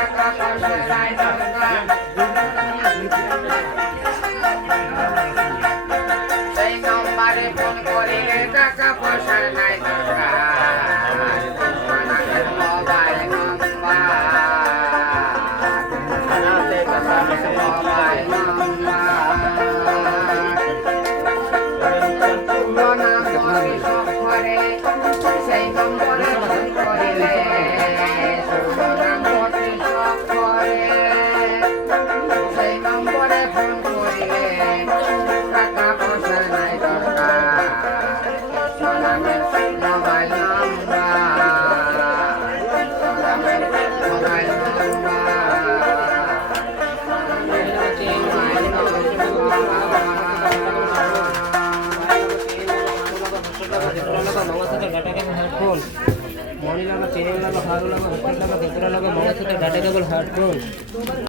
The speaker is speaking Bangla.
টাকা পয়সা নাই দরকার সেই নম্বরে ফোন করিলে টাকা পয়সা নাই দরকার মোবাইল সেই নম্বরে ফোন করিলে সেই নম্বরে ফোন করিলে টাকা পয়সা নাই দরকার মোবাইল हेडफोन मणि लगा चेन लगा हार लगा हॉस्पिटल लगा केतरा लगा मौत डाटा केबल हेडफोन